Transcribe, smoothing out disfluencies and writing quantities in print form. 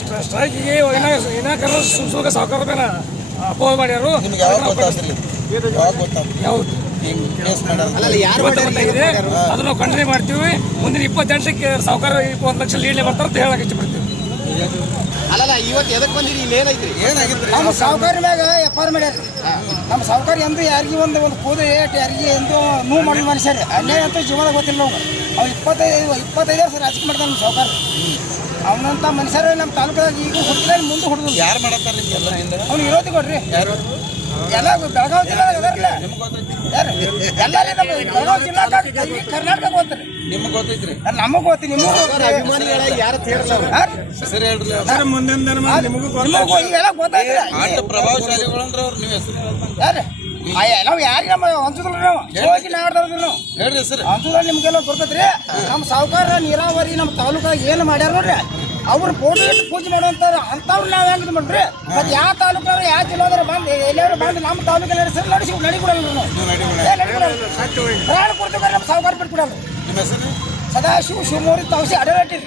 ಸ್ಟ್ರೈಕಿಗೆ ಏನಾಕರ ಸುಳ್ಕ ಸಾವುಕಾರ ಮೇಲೆ ಅಪೋಸ್ ಮಾಡ್ಯಾರು. ನಿಮ್ಗೆ ಯಾವಾಗ ಗೊತ್ತಾಗ್ತಿಲ್ಲ? ಯಾವ್ದು ಅದು ನಾವು ಕಂಟಿನ್ಯೂ ಮಾಡ್ತೀವಿ. ಮುಂದಿನ 28ಕ್ಕೆ ಸಾವುಕಾರ 1 ಲಕ್ಷ ಲೀಡ್ಲೆ ಬರ್ತಾರೆ ಅಂತ ಹೇಳಕ್ ಇಷ್ಟಪಡ್ತೀವಿ. ಅಲ್ಲಲ್ಲ ಇವತ್ತು ಎದಕ್ಕೆ ಬಂದಿರಿ? ಇಲ್ಲಿ ಏನೈತ್ರಿ? ನಮ್ಮ ಸಾವುಕಾರ ಮ್ಯಾಗ ಎಫ್ಐಆರ್ ಮಾಡ್ಯಾರ. ನಮ್ಮ ಸಾವುಕಾರ ಎಂದು ಯಾರಿಗೂ ಒಂದು ಕೂದ ಏಟ್ ಯಾರಿಗೆ ಎಂದು ನೋವು ಮಾಡಿ ಮನುಷ್ಯರು ಅನ್ಯಾಯ ಅಂತೂ ಜೀವನ ಗೊತ್ತಿಲ್ಲ. ಅವ್ನು 25 ವರ್ಷ ರಾಜಕೀಯ ಮಾಡ್ತಾನೆ ನಮ್ಮ ಸಾವುಕಾರ. ಅವನಂತ ಮನುಷ್ಯರು ನಮ್ಮ ತಾಲೂಕದಾಗ ಈಗ ಹುಟ್ಟಿದ ಮುಂದೆ ಹುಡುಗ ಯಾರು ಮಾಡತ್ತಾರೆ ನಿಮ್ಗೆಲ್ಲ? ಅವ್ನು ವಿರೋಧಿ ಕೊಡ್ರಿ. ಯಾರು? ಎಲ್ಲ ಬೆಳಗಾವಿ ಜಿಲ್ಲಾದಾಗ ಅದಾರಲ್ಲ ಯಾರು ಎಲ್ಲರೂ ನಮ್ಮ ಬೆಳಗಾವಿ ಜಿಲ್ಲಾದಾಗ ಕರ್ನಾಟಕ ಗೊತ್ತ್ರಿ. ನಿಮ್ಗೆ ಗೊತ್ತೈತ್ರಿ? ನಮಗೂ ಗೊತ್ತಿ, ನಿಮಗೂ ಅಭಿಮಾನಿಗಳಾಗಿ ಯಾರು ಹೆಸರು ಹೇಳ್ರಿ. ನಿಮಗೂ ಈಗೆಲ್ಲ ಗೊತ್ತಾಯ್ತು. ಆಟ ಪ್ರಭಾವಶಾಲಿಗಳು ಅಂದ್ರೆ ಅವ್ರು ನೀವು ಹೆಸರು ಯಾರು ನಾವು ಯಾರಿಗೆ ನಮ್ಮ ಹಂಚುದಿಲ್ಲ. ನಾವು ಹೋಗಿ ನಾಡ್ದವ್ರಿ ನಾವು ಹೇಳ್ರಿ ಹೆಸರು. ಹಂಚುದಲ್ಲಿ ನಿಮ್ಗೆಲ್ಲ ಗೊತ್ತೈತ್ರಿ. ನಮ್ಮ ಸಾವುಕಾರ ನೀರಾವರಿ ನಮ್ಮ ತಾಲೂಕಾಗ ಏನು ಮಾಡ್ಯಾರ ನೋಡ್ರಿ, ಅವ್ರು ಫೋಟೋ ಇಟ್ಟು ಪೂಜೆ ಮಾಡುವಂತಾರ ಅಂಥವ್ರು ನಾವು ಹೆಂಗ್ ಮಾಡ್ರಿ. ಮತ್ತೆ ಯಾವ ತಾಲೂಕಾರ ಯಾವ ಜಿಲ್ಲಾದ್ರ ಬಂದು ಎಲ್ಲಾರು ಬಂದು ನಮ್ಮ ತಾಲೂಕಲ್ಲಿ ನಡಿಕೊಡಲ್ಲ ನಾವು. ಪ್ರಾಣ ಕೊಡ್ತೀವಿ ನಮ್ಮ ಸಾವುಕಾರ ಬಿಟ್ಟು ಕೊಡಲ್ಲ. ನಿಮ್ಮ ಹೆಸರು? ಸದಾಶಿವ ಶಿವಮೂರ್ತಿ ತವಸಿ ಅಡಲಾಟಿರಿ.